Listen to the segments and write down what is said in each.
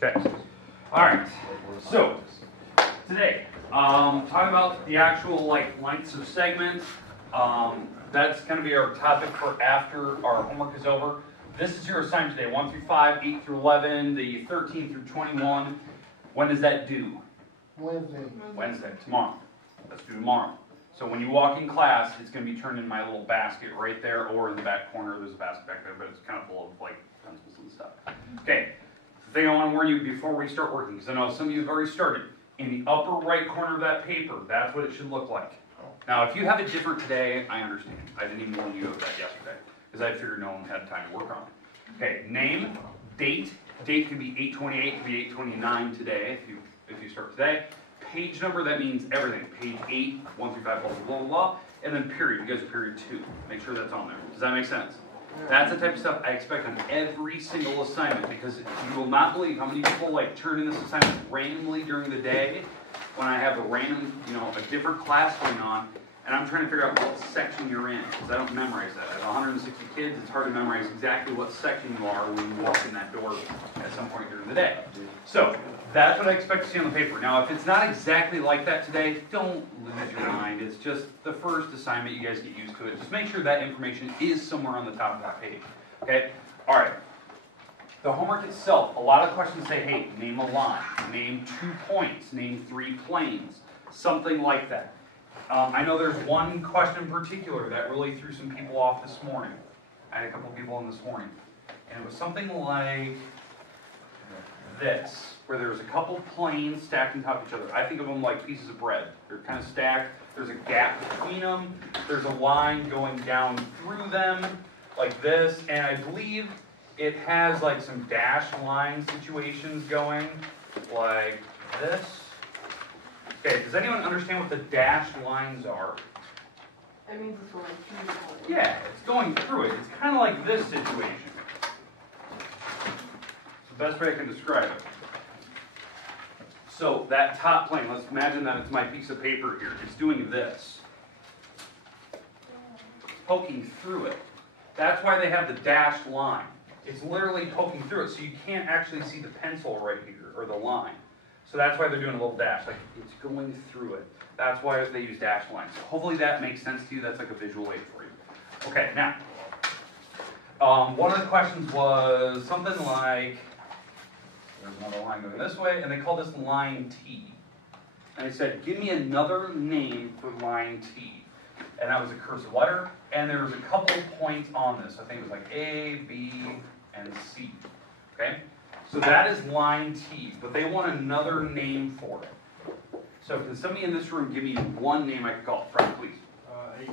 Okay. All right. So today, talking about the actual lengths of segments. That's going to be our topic for after our homework is over. This is your assignment today: 1 through 5, 8 through 11, the 13 through 21. When does that due? Wednesday. Tomorrow. Let's do tomorrow. So when you walk in class, it's going to be turned in my little basket right there, or in the back corner. There's a basket back there, but it's kind of full of pencils and stuff. Okay. The thing I want to warn you before we start working, because I know some of you have already started, in the upper right corner of that paper, that's what it should look like. Now, if you have it different today, I understand. I didn't even warn you of that yesterday, because I figured no one had time to work on it. Okay, name, date. Date can be 8/28, it can be 8/29 today, if you start today. Page number, that means everything. Page 8, 1 through 5, blah, blah, blah, blah. And then period. You guys are period 2. Make sure that's on there. Does that make sense? That's the type of stuff I expect on every single assignment, because you will not believe how many people turn in this assignment randomly during the day when I have a random, a different class going on, and I'm trying to figure out what section you're in, because I don't memorize that. I have 160 kids, it's hard to memorize exactly what section you are when you walk in that door at some point during the day. So, that's what I expect to see on the paper. Now, if it's not exactly like that today, don't lose your mind. It's just the first assignment. You guys get used to it. Just make sure that information is somewhere on the top of that page. Okay? All right. The homework itself, a lot of questions say, hey, name a line, name 2 points, name 3 planes, something like that. I know there's one question in particular that really threw some people off this morning. I had a couple people in this morning. And it was something like this, where there's a couple planes stacked on top of each other. I think of them like pieces of bread. They're kind of stacked. There's a gap between them. There's a line going down through them like this. And I believe it has some dashed line situations going like this. Okay, does anyone understand what the dashed lines are? That means it's going through the Yeah, it's going through it. It's kind of like this situation. It's the best way I can describe it. So that top plane, let's imagine that it's my piece of paper here. It's doing this. It's poking through it. That's why they have the dashed line. It's literally poking through it, so you can't actually see the pencil right here, or the line. So that's why they're doing a little dash, it's going through it. That's why they use dashed lines. So hopefully that makes sense to you. That's like a visual aid for you. Okay, now, one of the questions was something like, there's another line going this way, and they call this line T. And they said, give me another name for line T. And that was a cursive letter, and there was a couple points on this. I think it was A, B, and C. Okay? So that is line T, but they want another name for it. So can somebody in this room give me one name I could call it? Frank, please. AB.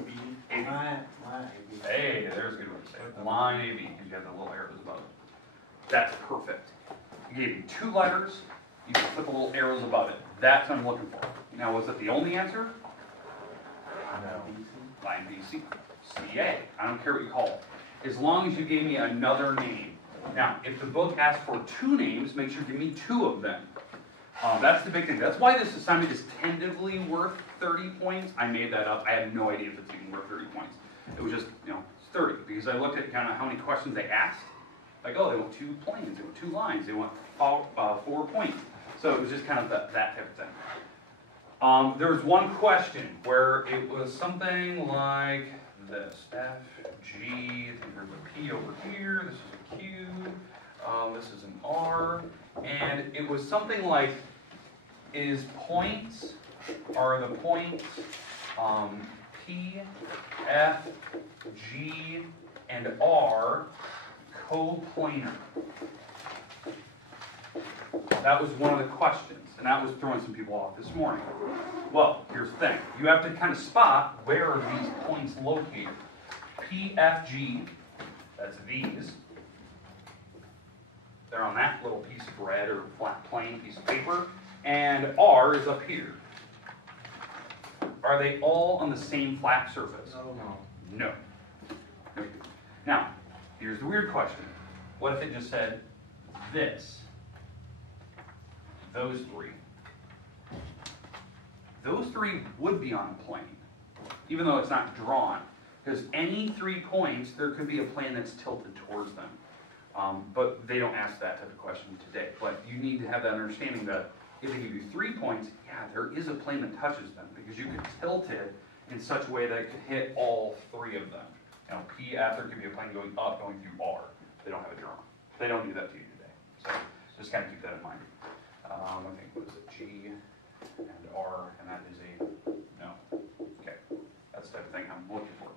AB. Line AB. Hey, there's a good way to say it. Line AB, because you have the little arrows above it. That's perfect. You gave me 2 letters, you can put the little arrows above it. That's what I'm looking for. Now, was that the only answer? No. Line B, C. CA. I don't care what you call it. As long as you gave me another name. Now, if the book asks for 2 names, make sure you give me 2 of them. That's the big thing. That's why this assignment is tentatively worth 30 points. I made that up. I have no idea if it's even worth 30 points. It was just, it's 30, because I looked at kind of how many questions they asked. Like, oh, they want 2 planes, they want 2 lines, they want 4 points. So it was just kind of that type of thing. There was one question where it was something like this. F, G, I think there's a P over here, this is a Q, this is an R, and it was something like, are the points P, F, G, and R coplanar? That was one of the questions, and that was throwing some people off this morning. Well, here's the thing. You have to kind of spot where are these points located. P, F, G, that's these. They're on that little piece of bread or flat plain piece of paper. And R is up here. Are they all on the same flat surface? No. No. Now, here's the weird question. What if it just said this? Those 3. Those 3 would be on a plane, even though it's not drawn. Because any 3 points, there could be a plane that's tilted towards them. But they don't ask that type of question today. But you need to have that understanding that if they give you 3 points, yeah, there is a plane that touches them, because you could tilt it in such a way that it could hit all 3 of them. You know, P after could be a plane going up, going through R. They don't have a drama. They don't do that to you today. So just kind of keep that in mind. I think, what is it, G and R, and that is a no. Okay, that's the type of thing I'm looking for.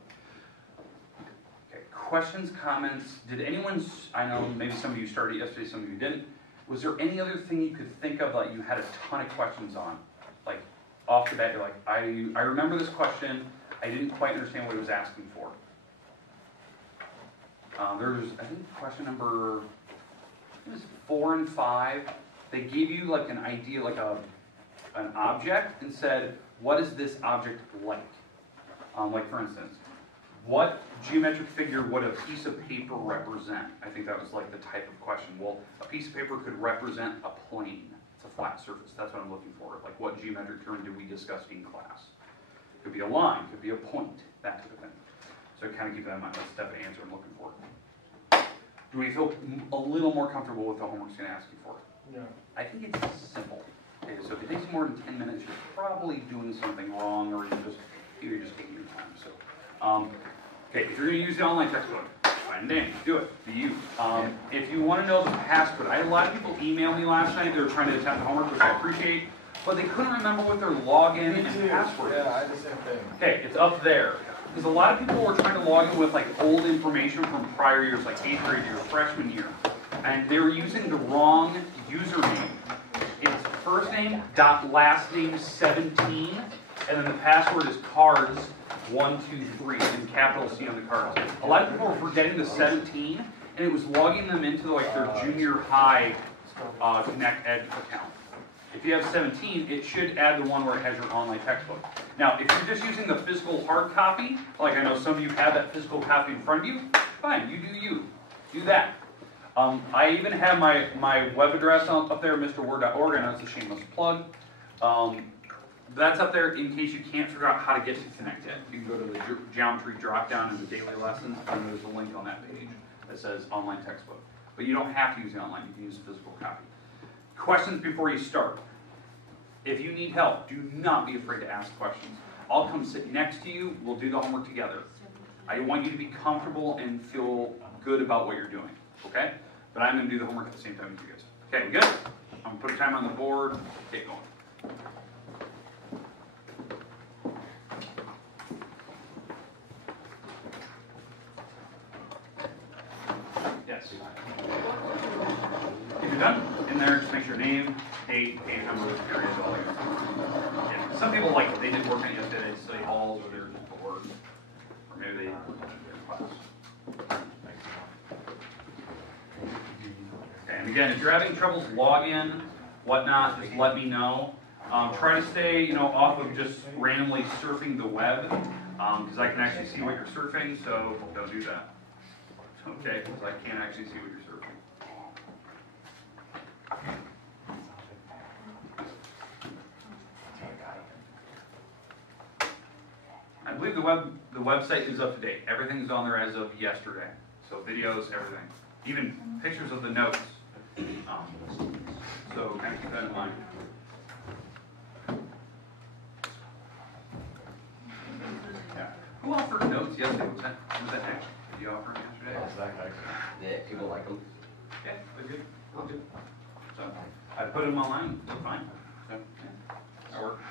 Okay, questions, comments? Did anyone, I know maybe some of you started yesterday, some of you didn't. Was there any other thing you could think of that you had a ton of questions on? Like, off the bat, you're like, I remember this question, I didn't quite understand what it was asking for. There's, I think, question number, it was 4 and 5. They gave you like an idea, like an object, and said, what is this object like? Like for instance, what geometric figure would a piece of paper represent? I think that was like the type of question. Well, a piece of paper could represent a plane. It's a flat surface. That's what I'm looking for. Like, what geometric term did we discuss in class? Could be a line, could be a point, that type of thing. So kind of keep that in mind. That's the type of answer I'm looking for. Do we feel a little more comfortable with the homework's going to ask you for? No. I think it's simple. Okay, so if it takes you more than 10 minutes, you're probably doing something wrong, or you're just taking your time. So, okay, if you're going to use the online textbook, fine and dandy, do it. Be you. If you want to know the passcode, I had a lot of people email me last night. They were trying to attempt the homework, which I appreciate, but they couldn't remember what their login and password is. Yeah, I had the same thing. Okay, it's up there. Because a lot of people were trying to log in with like old information from prior years, like 8th grade year, freshman year. And they were using the wrong username. It's first name dot last name 17, and then the password is cards 123 in capital C on the cards. A lot of people were forgetting the 17, and it was logging them into like their junior high Connect Ed account. If you have 17, it should add the one where it has your online textbook. Now, if you're just using the physical hard copy, like I know some of you have that physical copy in front of you, fine, you. Do that. I even have my web address up there, mrword.org, and that's a shameless plug. That's up there in case you can't figure out how to get to Connect Ed. You can go to the geometry drop-down in the daily lessons, and there's a link on that page that says online textbook. But you don't have to use the online, you can use a physical copy. Questions before you start. If you need help, do not be afraid to ask questions. I'll come sit next to you, we'll do the homework together. I want you to be comfortable and feel good about what you're doing, okay? But I'm going to do the homework at the same time as you guys. Okay, we good? I'm going to put a timer on the board, get going. Yes. If you're done, in there, just make sure name, date, page number, period, all your. Yeah. Some people like they did work on it yesterday at study halls, or they were just bored, or maybe they didn't class. Okay, and again, if you're having troubles log in, whatnot, just let me know. Try to stay, off of just randomly surfing the web, because I can actually see what you're surfing. So don't do that. Okay, because I can't actually see what you're surfing. I believe the website is up to date. Everything's on there as of yesterday. So videos, everything, even pictures of the notes. So kind of keep that in mind. Yeah. Who offered notes yesterday? Was that Nick? Did you offer them yesterday? Yeah, people like them. Yeah, they're good. They're good. So I put them online. They're fine. So yeah, that worked.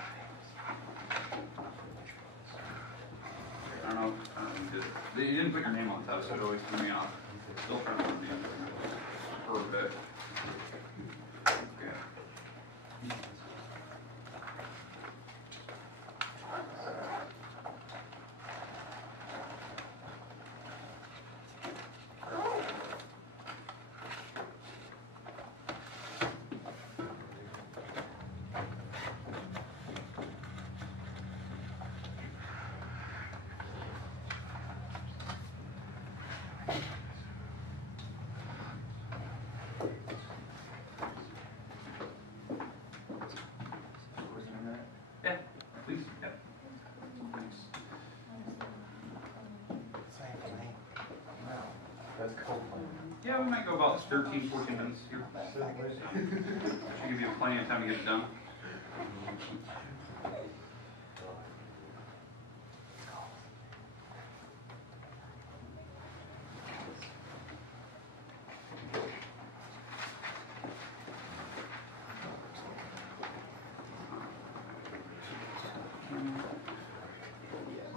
I don't know if you did it. You didn't put your name on top, so it always threw me off. Still trying to put me in for a bit. Okay. Yeah, please. Yeah. Thanks. Same for me. No, that's Copeland. Yeah, we might go about 13, 14 minutes here. Should give you plenty of time to get it done.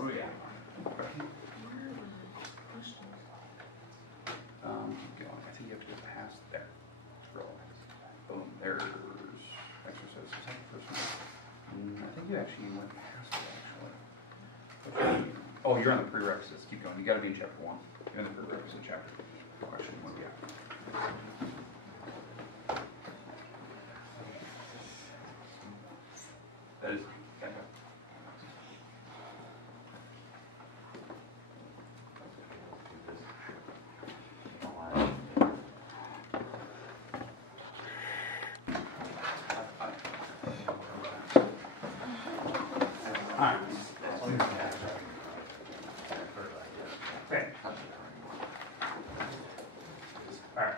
Oh yeah. Keep going. I think you have to go past there. Scroll. Boom. There's exercise. Is that the first one? I think you actually went past it actually. Oh, you're on the prerequisites. Keep going. You got to be in chapter 1. You're in the prerequisite chapter. Question 1. Yeah. That is. Okay.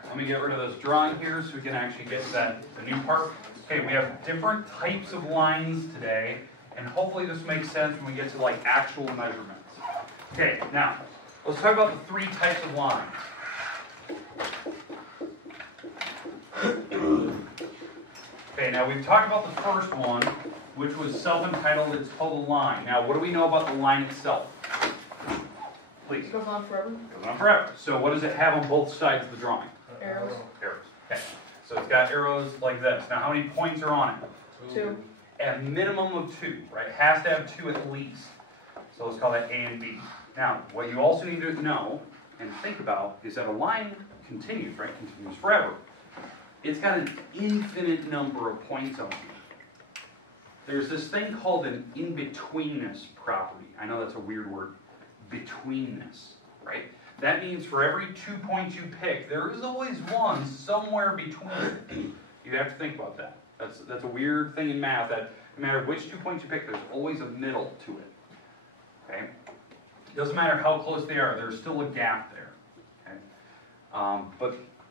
Let me get rid of this drawing here so we can actually get the new part. Okay, we have different types of lines today, and hopefully this makes sense when we get to like actual measurements. Okay, now, let's talk about the 3 types of lines. Okay, now we've talked about the first one, which was self-entitled. It's called a line. Now, what do we know about the line itself? Please. It goes on forever. It goes on forever. So what does it have on both sides of the drawing? Arrows. Arrows. Okay. So it's got arrows like this. Now, how many points are on it? 2. A minimum of 2, right? It has to have 2 at least. So let's call that A and B. Now, what you also need to know and think about is that a line continues, right? Continues forever. It's got an infinite number of points on it. There's this thing called an in-betweenness property. I know that's a weird word. Betweenness, right? That means for every 2 points you pick, there is always one somewhere between. You have to think about that. That's a weird thing in math, that no matter which 2 points you pick, there's always a middle to it. Okay? It doesn't matter how close they are, there's still a gap there. Okay?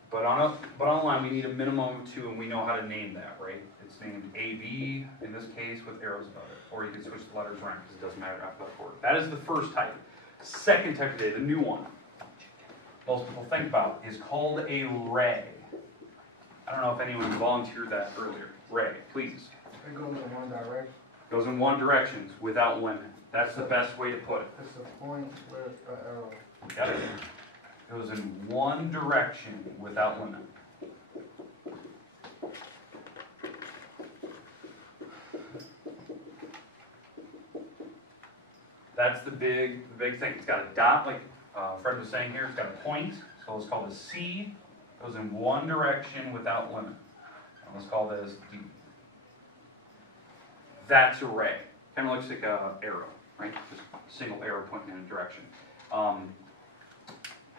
But on a line, we need a minimum of 2, and we know how to name that, right? It's named AB, in this case, with arrows above it. Or you can switch the letters around, because it doesn't matter alphabetical order. That is the first type. Second type today, the new one, most people think about, is called a ray. I don't know if anyone volunteered that earlier. Ray, please. It goes in one direction. Goes in one direction, without limit. That's the best way to put it. It's a point with an arrow. Got it? Goes in one direction, without limit. That's the big thing. It's got a dot, like Fred was saying here. It's got a point, so let's call this C. Goes in one direction without limit. And let's call this D. That's a ray. Kind of looks like an arrow, right? Just a single arrow pointing in a direction.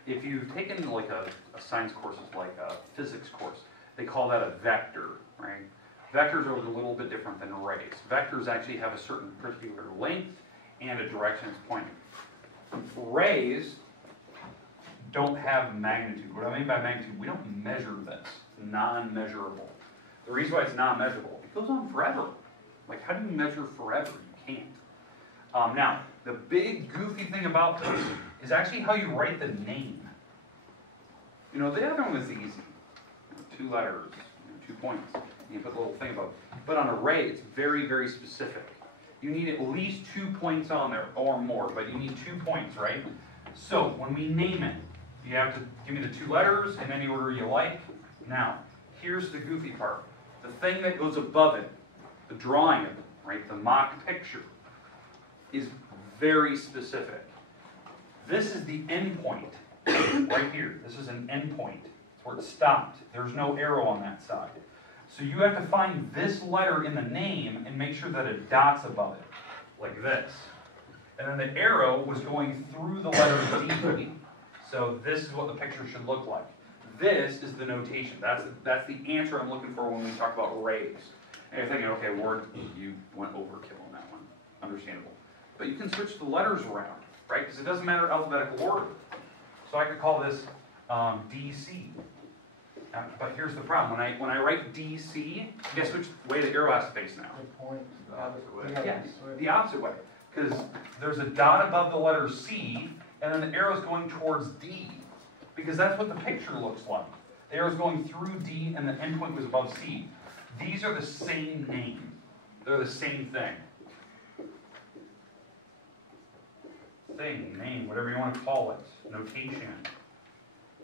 If you've taken like a science course, like a physics course, they call that a vector, right? Vectors are a little bit different than arrays. Vectors actually have a certain particular length and a direction it's pointing. Arrays don't have magnitude. What I mean by magnitude, we don't measure this. It's non-measurable. The reason why it's non-measurable, it goes on forever. Like, how do you measure forever? You can't. Now, the big goofy thing about this is actually how you write the name. You know, the other one was easy. 2 letters, 2 points. You put a little thing above it. But on array, it's very, very specific. You need at least 2 points on there, or more, but you need 2 points, right? So, when we name it, you have to give me the 2 letters in any order you like. Now, here's the goofy part. The thing that goes above it, the drawing of it, right, the mock picture, is very specific. This is the end point, right here. This is an end point. It's where it stopped. There's no arrow on that side. So you have to find this letter in the name and make sure that a dot's above it, like this. And then the arrow was going through the letter D, so this is what the picture should look like. This is the notation. That's the answer I'm looking for when we talk about arrays. And you're thinking, okay, Ward, you went overkill on that one. Understandable. But you can switch the letters around, right? Because it doesn't matter alphabetical order. So I could call this DC. But here's the problem. When I write DC, guess which way the arrow has to face now? The point. The opposite way. Yeah, the opposite way. Because there's a dot above the letter C, and then the arrow's going towards D. Because that's what the picture looks like. The arrow's going through D, and the endpoint was above C. These are the same name. They're the same thing. Thing, name, whatever you want to call it. Notation.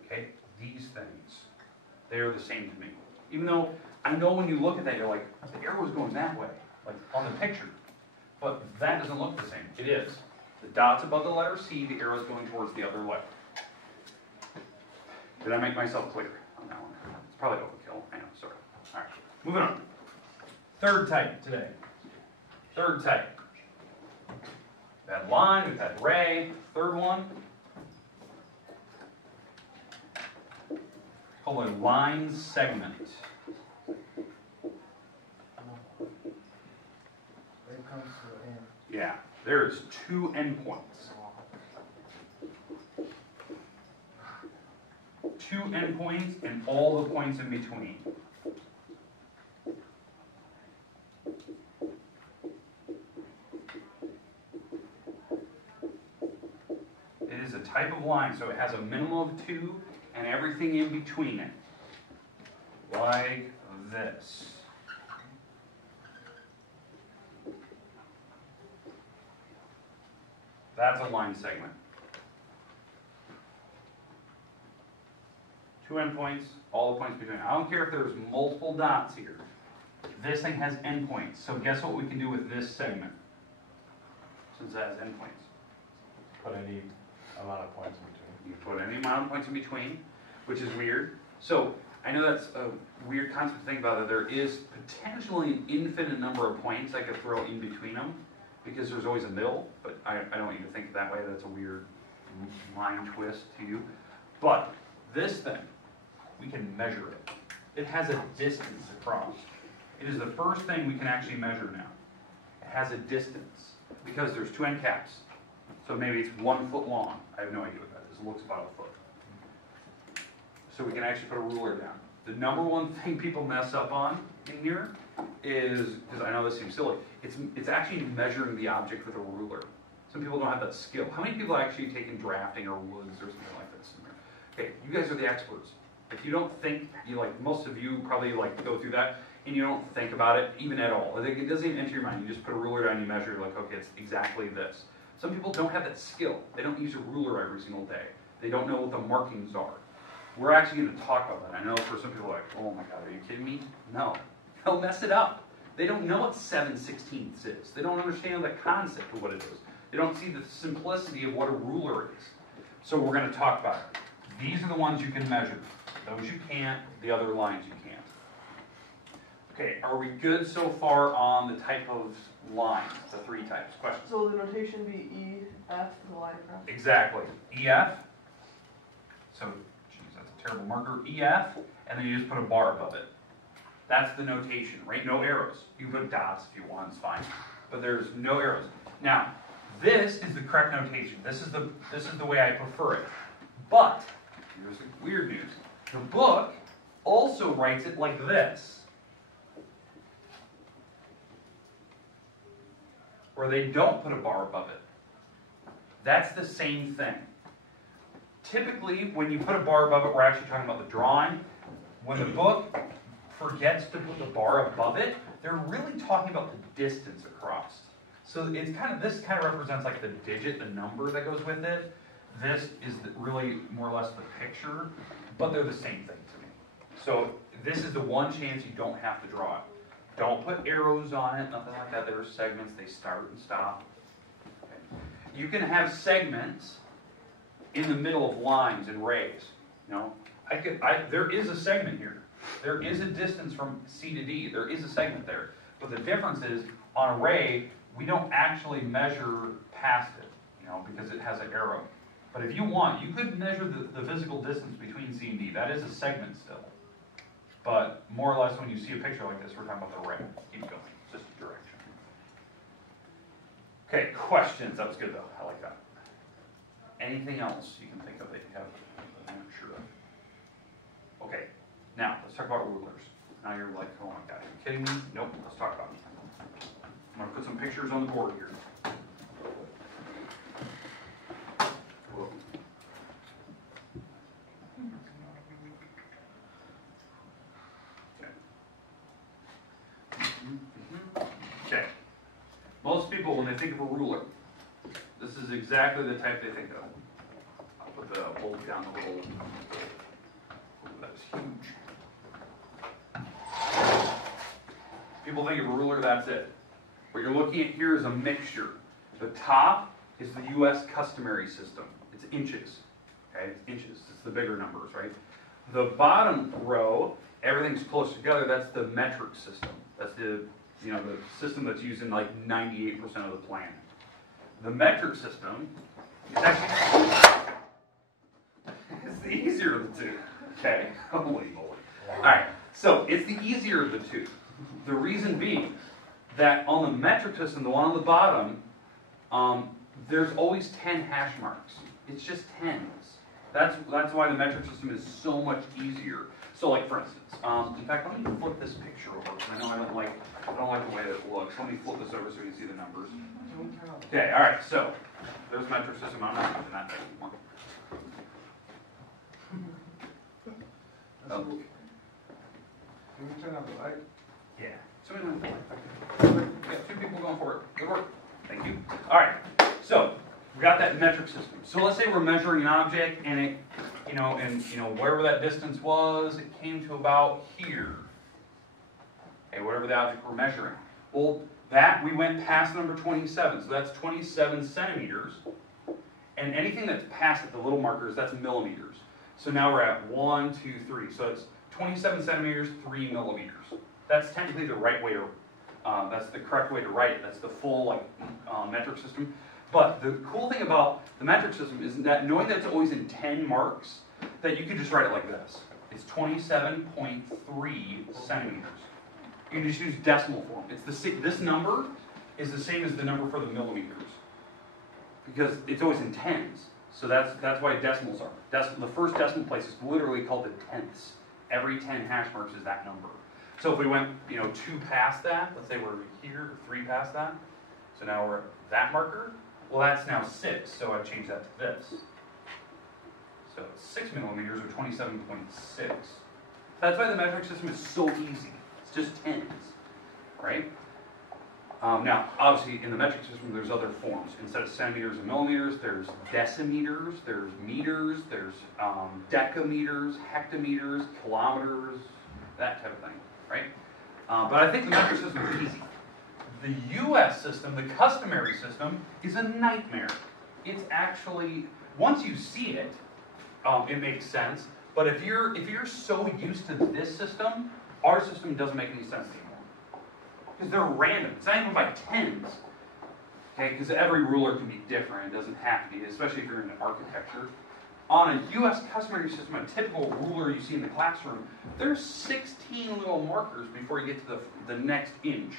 Okay? These things. They are the same to me. Even though I know when you look at that, you're like, the arrow's going that way. Like on the picture. But that doesn't look the same. It is. The dot's above the letter C, the arrow's going towards the other letter. Did I make myself clear on that one? It's probably overkill. I know, sorry. All right, moving on. Third type today. Third type. We've had line, we've had array. Third one. Called a line segment. It comes to an end. Yeah, there's two endpoints. Two endpoints and all the points in between. It is a type of line, so it has a minimum of two and everything in between it. Like this. That's a line segment. Two endpoints, all the points between. I don't care if there's multiple dots here. This thing has endpoints. So guess what we can do with this segment? Since it has endpoints. Put any amount of points in between. You can put any amount of points in between, which is weird. So I know that's a weird concept to think about, that there is potentially an infinite number of points I could throw in between them, because there's always a middle, but I don't want you to think that way. That's a weird mind twist to you. But this thing, we can measure it. It has a distance across. It is the first thing we can actually measure now. It has a distance, because there's two end caps. So maybe it's 1 foot long. I have no idea what that is. It looks about a foot. So we can actually put a ruler down. The number one thing people mess up on in here is, because I know this seems silly, it's actually measuring the object with a ruler. Some people don't have that skill. How many people actually taken drafting or woods or something like this? Okay, you guys are the experts. If you don't think, most of you probably go through that, and you don't think about it even at all. It doesn't even enter your mind. You just put a ruler down, you measure, you're like, okay, it's exactly this. Some people don't have that skill. They don't use a ruler every single day. They don't know what the markings are. We're actually going to talk about that. I know for some people like, oh my God, are you kidding me? No. They'll mess it up. They don't know what 7/16 is. They don't understand the concept of what it is. They don't see the simplicity of what a ruler is. So we're going to talk about it. These are the ones you can measure. Those you can't, the other lines you can't. Okay, are we good so far on the type of lines, the three types? Questions? So will the notation be E, F, and the line across? Exactly. EF. So, geez, that's a terrible marker. EF, and then you just put a bar above it. That's the notation, right? No arrows. You can put dots if you want, it's fine. But there's no arrows. Now, this is the correct notation. This is the way I prefer it. But, here's the weird news. The book also writes it like this, where they don't put a bar above it. That's the same thing. Typically, when you put a bar above it, we're actually talking about the drawing. When the book forgets to put the bar above it, they're really talking about the distance across. So this kind of represents like the digit, the number that goes with it. This is really more or less the picture, but they're the same thing to me. So this is the one chance you don't have to draw it. Don't put arrows on it, nothing like that. There are segments, they start and stop. Okay. You can have segments in the middle of lines and rays. There is a segment here. There is a distance from C to D. There is a segment there. But the difference is, on a ray, we don't actually measure past it, because it has an arrow. But if you want, you could measure the physical distance between C and D. That is a segment still. But more or less, when you see a picture like this, we're talking about the ray. Keep going. Just a direction. Okay, questions. That was good, though. I like that. Anything else you can think of that you have? I'm not sure of. Okay, now let's talk about rulers. Now you're like, oh my God, are you kidding me? Nope, let's talk about them. I'm going to put some pictures on the board here. Whoa. Okay. Most people, when they think of a ruler, this is exactly the type they think of. I'll put the hold down the little. Ooh, that's huge. People think of a ruler, that's it. What you're looking at here is a mixture. The top is the U.S. customary system. It's inches. Okay, it's inches. It's the bigger numbers, right? The bottom row, everything's close together. That's the metric system. That's the system that's used in like 98% of the planet. The metric system is actually it's the easier of the two. Okay, holy moly! All right, so it's the easier of the two. The reason being that on the metric system, the one on the bottom, there's always 10 hash marks. It's just tens. That's why the metric system is so much easier. So, like for instance, in fact, let me flip this picture over because I know I don't like the way that it looks. Let me flip this over so you can see the numbers. Okay, all right. So there's metric system. I'm not using that anymore. Oh. Can we turn off the light? Yeah. So we don't have got 2 people going for it. Good work. Thank you. All right. So we got that metric system. So let's say we're measuring an object, and it, wherever that distance was, it came to about here. Okay, whatever the object we're measuring. Well, that we went past number 27, so that's 27 centimeters. And anything that's past at the little markers, that's millimeters. So now we're at 1, 2, 3. So it's 27 centimeters, 3 millimeters. That's technically the right way to, that's the correct way to write it. That's the full metric system. But the cool thing about the metric system is that knowing that it's always in 10 marks, that you can just write it like this. It's 27.3 centimeters. You can just use decimal form. This number is the same as the number for the millimeters because it's always in tens. So that's why decimals are. The first decimal place is literally called the tenths. Every 10 hash marks is that number. So if we went 2 past that, let's say we're here, 3 past that, so now we're at that marker. Well, that's now 6, so I've changed that to this. So 6 millimeters or 27.6. That's why the metric system is so easy. It's just tens, right? Now, obviously, in the metric system, there's other forms. Instead of centimeters and millimeters, there's decimeters, there's meters, there's decameters, hectometers, kilometers, that type of thing, right? But I think the metric system is easy. The U.S. system, the customary system, is a nightmare. It's actually, once you see it, it makes sense. But if you're so used to this system, our system doesn't make any sense anymore. Because they're random. It's not even by tens. Okay, because every ruler can be different. It doesn't have to be, especially if you're into architecture. On a U.S. customary system, a typical ruler you see in the classroom, there's 16 little markers before you get to the next inch.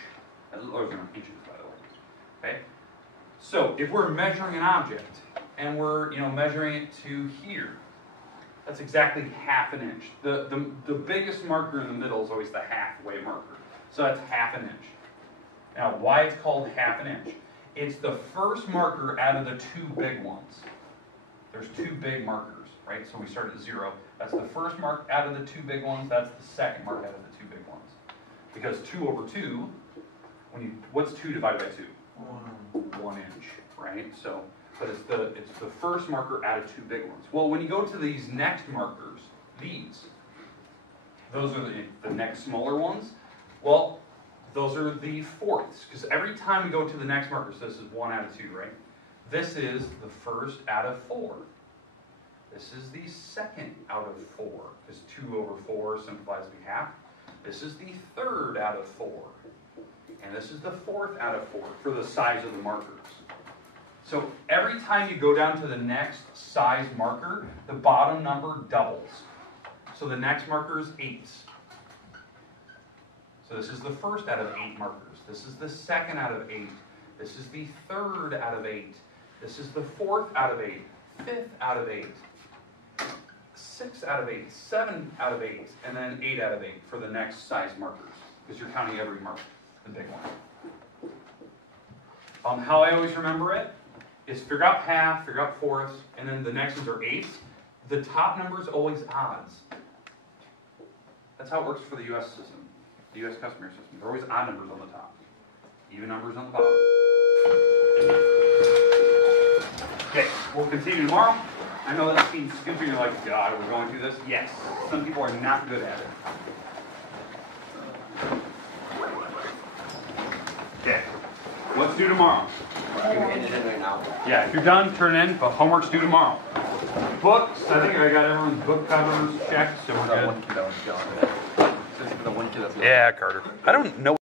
Those are inches, by the way. Okay? So, if we're measuring an object, and we're measuring it to here, that's exactly ½ an inch. The biggest marker in the middle is always the halfway marker. So that's ½ an inch. Now, why it's called ½ an inch? It's the first marker out of the 2 big ones. There's 2 big markers, right? So we start at 0. That's the first mark out of the 2 big ones. That's the second mark out of the 2 big ones. Because 2 over 2, what's 2 divided by 2? 1 inch, right? So, but it's the first marker out of 2 big ones. Well, when you go to these next markers, those are the next smaller ones. Well, those are the fourths, because every time we go to the next marker, so this is 1 out of 2, right? This is the first out of 4. This is the second out of 4, because 2 over 4 simplifies to be half. This is the third out of 4. And this is the fourth out of 4 for the size of the markers. So every time you go down to the next size marker, the bottom number doubles. So the next marker is 8s. So this is the first out of 8 markers. This is the second out of 8. This is the third out of 8. This is the fourth out of 8. Fifth out of 8. 6 out of 8, 7 out of 8, and then 8 out of 8 for the next size markers, because you're counting every mark, the big one. How I always remember it is figure out half, figure out fourths, and then the next ones are eighths. The top number is always odds. That's how it works for the U.S. system, the U.S. customary system. There are always odd numbers on the top, even numbers on the bottom. Okay, we'll continue tomorrow. I know that seems stupid. You're like, God, we're going through this? Yes. Some people are not good at it. Okay. What's due tomorrow? Yeah, if you're done, turn it in, but homework's due tomorrow. Books, I think I got everyone's book covers checked, so we're good. Yeah, Carter. I don't know.